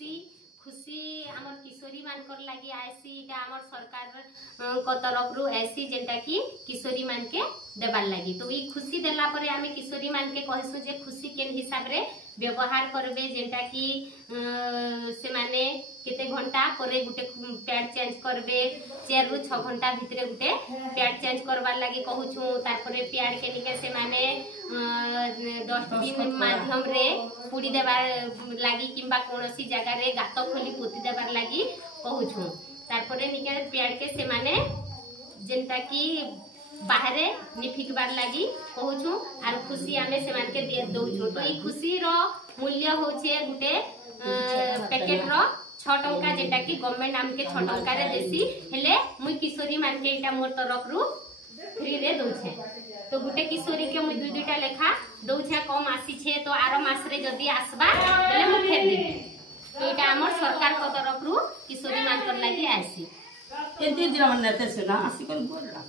खुशी खुशी आमर किशोरी मानकर लगी आसी इटा आमर सरकार को तरफ रु ऐसी जेंटा कि किशोरी मान के देबार लगी। तो ये खुशी देला परे आमे किशोरी मान के कहसु जे खुशी केन हिसाब रे व्यवहार करबे जेंटा कि से माने केते घंटा परे गुटे पैड चेंज करबे 4 रु 6 घंटा भितरे गुटे पैड चेंज करबार लगी कहूछु। तारपरे पैड के निके से माने डस्टबिन माध्यम रे पुड़ी देबार लगी किंबा कोनोसी जगह रे गात खोली पोती देबार लगी कहूछु। तारपरे निके पैड के से माने जेंटा कि बाहरे निफिकबार लगी कहूछु आर खुशी आमे से मान के दे दउछु। तो ई खुशी रो मूल्य होचे गुटे पैकेट रो 6 टंका जेटा कि गवर्नमेंट हमके 6 टंका रे देसी हेले मुई किशोरी मान के इटा मोर तरफ रु फ्री रे दउछे। तो गुटे किशोरी के मुई 2-2टा लेखा दउछे कम आसी छे तो आरो मास रे जदी आसबा हेले मु फेर देबे। तो इटा हमर सरकार को तरफ रु किशोरी मान कर लागि आसी ए दिन मन नेते से ना आसी कोन बोलला।